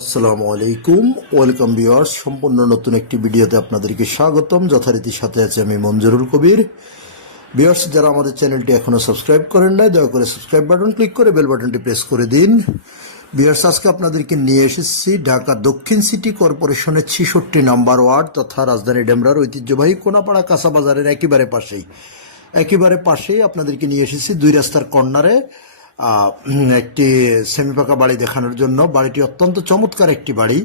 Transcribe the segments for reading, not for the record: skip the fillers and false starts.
আসসালামু আলাইকুম, welcome viewers. সম্পূর্ণ নতুন একটি ভিডিওতে আপনাদেরকে স্বাগতম। যথারীতি সাথে আছে আমি মঞ্জুরুল কবির। ভিউয়ার্স, যারা আমাদের চ্যানেলটি এখনো সাবস্ক্রাইব করেন নাই, দয়া করে সাবস্ক্রাইব বাটন ক্লিক করে বেল বাটনটি প্রেস করে দিন। ভিউয়ার্স, আজকে আপনাদেরকে নিয়ে এসেছি ঢাকা দক্ষিণ সিটি কর্পোরেশনের 66 নম্বর ওয়ার্ড তথা রাজধানী ডেমরার ঐতিহ্যবাহী কোনাপাড়া কাঁচা বাজারের একেবারে পাশেই আপনাদেরকে নিয়ে এসেছি দুই রাস্তার কর্নারে একটি সেমি পাকা বাড়ি দেখানোর জন্য। বাড়িটি অত্যন্ত চমৎকার একটি বাড়ি।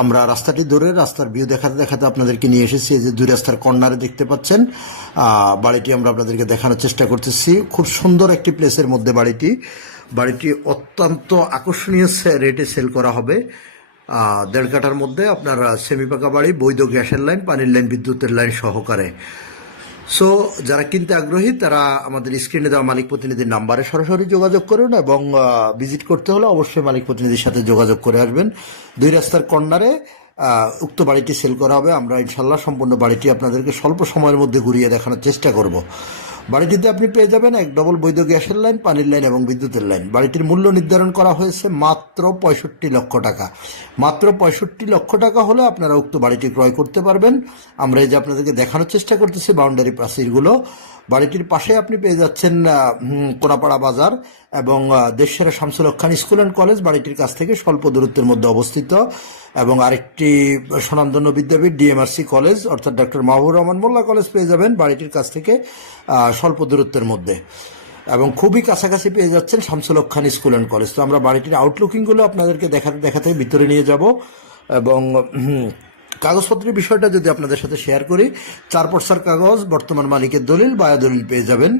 আমরা রাস্তাটি ধরে রাস্তার ভিউ দেখাতে দেখাতে আপনাদেরকে নিয়ে এসেছি। এই যে দুই রাস্তার কর্নারে দেখতে পাচ্ছেন বাড়িটি আমরা আপনাদেরকে দেখানোর চেষ্টা করতেছি। খুব সুন্দর একটি প্লেসের মধ্যে বাড়িটি অত্যন্ত আকর্ষণীয় রেটে সেল করা হবে। 1.5 কাঠার মধ্যে আপনার সেমি পাকা বাড়ি, বৈধ গ্যাসের লাইন, পানির লাইন, বিদ্যুতের লাইন সহকারে। সো যারা কিনতে আগ্রহী তারা আমাদের স্ক্রিনে দেওয়া মালিক প্রতিনিধির নাম্বারে সরাসরি যোগাযোগ করুন এবং ভিজিট করতে হলে অবশ্যই মালিক প্রতিনিধির সাথে যোগাযোগ করে আসবেন। দুই রাস্তার কর্নারে উক্ত বাড়িটি সেল করা হবে। আমরা ইনশাল্লাহ সম্পূর্ণ বাড়িটি আপনাদেরকে স্বল্প সময়ের মধ্যে ঘুরিয়ে দেখানোর চেষ্টা করব। বাড়িটিতে আপনি পেয়ে যাবেন 1 ডবল বৈধ গ্যাসের লাইন, পানির লাইন এবং বিদ্যুতের লাইন। বাড়িটির মূল্য নির্ধারণ করা হয়েছে মাত্র 65 লক্ষ টাকা। মাত্র 65 লক্ষ টাকা হলে আপনারা উক্ত বাড়িটি ক্রয় করতে পারবেন। আমরা এই যে আপনাদেরকে দেখানোর চেষ্টা করতেছি বাউন্ডারি প্রাচীরগুলো। বাড়িটির পাশে আপনি পেয়ে যাচ্ছেন কোনাপাড়া বাজার এবং দেশসেরা শামসুল হক খান স্কুল অ্যান্ড কলেজ বাড়িটির কাছ থেকে স্বল্প দূরত্বের মধ্যে অবস্থিত, এবং আরেকটি স্বনামধন্য বিদ্যাপীঠ ডিএমআরসি কলেজ অর্থাৎ ডক্টর মাহবুব রহমান মোল্লা কলেজ পেয়ে যাবেন বাড়িটির কাছ থেকে স্বল্প দূরত্বের মধ্যে, এবং খুবই কাছাকাছি পেয়ে যাচ্ছেন শামসুল হক খান স্কুল অ্যান্ড কলেজ। তো আমরা বাড়িটির আউটলুকিংগুলো আপনাদেরকে দেখাতে দেখাতে ভিতরে নিয়ে যাব। এবং কাগজপত্রের বিষয়টা যদি আপনাদের সাথে শেয়ার করি, 4 পর্সার কাগজ, বর্তমান মালিকের দলিল, বায়া দলিল পেয়ে যাবেন।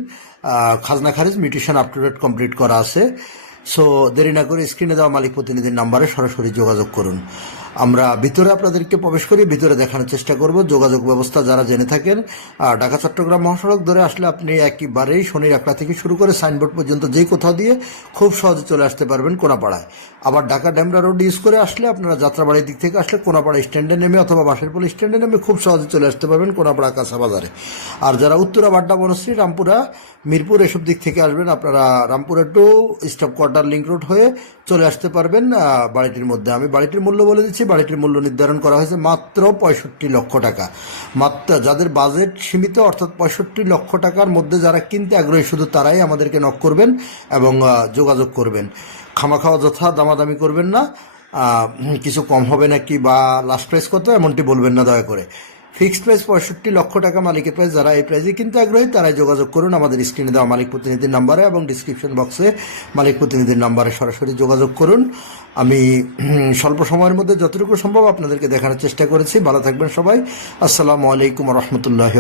খাজনা খারিজ, mutation up to date complete করা আছে। সো দেরি না করে স্ক্রিনে দেওয়া মালিক প্রতিনিধির নাম্বারে সরাসরি যোগাযোগ করুন। আমরা ভিতরে আপনাদেরকে প্রবেশ করি, ভিতরে দেখানোর চেষ্টা করব। যোগাযোগ ব্যবস্থা যারা জেনে থাকেন, ঢাকা চট্টগ্রাম মহাসড়ক ধরে আসলে আপনি একেবারেই শনির আকড়া থেকে শুরু করে সাইনবোর্ড পর্যন্ত যেই কোথাও দিয়ে খুব সহজে চলে আসতে পারবেন কোনাপাড়ায়। আবার ঢাকা ডেমরা রোড ইউজ করে আসলে আপনারা যাত্রাবাড়ির দিক থেকে আসলে কোনাপাড়া স্ট্যান্ডে নেমে অথবা বাঁশেরপোল স্ট্যান্ডে নেমে খুব সহজে চলে আসতে পারবেন কোনাপাড়া কাঁচা বাজারে। আর যারা উত্তরা, বাড্ডা, বনশ্রী, রামপুরা, মিরপুর এসব দিক থেকে আসবেন, আপনারা Rampura to staff quarter link road হয়ে চলে আসতে পারবেন বাড়িটির মধ্যে। আমি বাড়িটির মূল্য বলে দিচ্ছি। বাড়িটির মূল্য নির্ধারণ করা হয়েছে মাত্র 65 লক্ষ টাকা। মাত্র যাদের বাজেট সীমিত অর্থাৎ 65 লক্ষ টাকার মধ্যে যারা কিনতে আগ্রহী শুধু তারাই আমাদেরকে নক করবেন এবং যোগাযোগ করবেন। খাওয়া যথা দামাদামি করবেন না, কিছু কম হবে নাকি বা লাস্ট প্রাইস কত এমনটি বলবেন না দয়া করে। ফিক্সড প্রাইস 65 লক্ষ টাকা মালিকের প্রাইস। যারা এই প্রাইসে কিনতে আগ্রহী তারাই যোগাযোগ করুন আমাদের স্ক্রিনে দেওয়া মালিক প্রতিনিধির নাম্বারে এবং ডিসক্রিপশন বক্সে মালিক প্রতিনিধির নাম্বারে সরাসরি যোগাযোগ করুন। আমি স্বল্প সময়ের মধ্যে যতটুকু সম্ভব আপনাদেরকে দেখানোর চেষ্টা করেছি। ভালো থাকবেন সবাই। আসসালামু আলাইকুম রহমতুল্লাহ।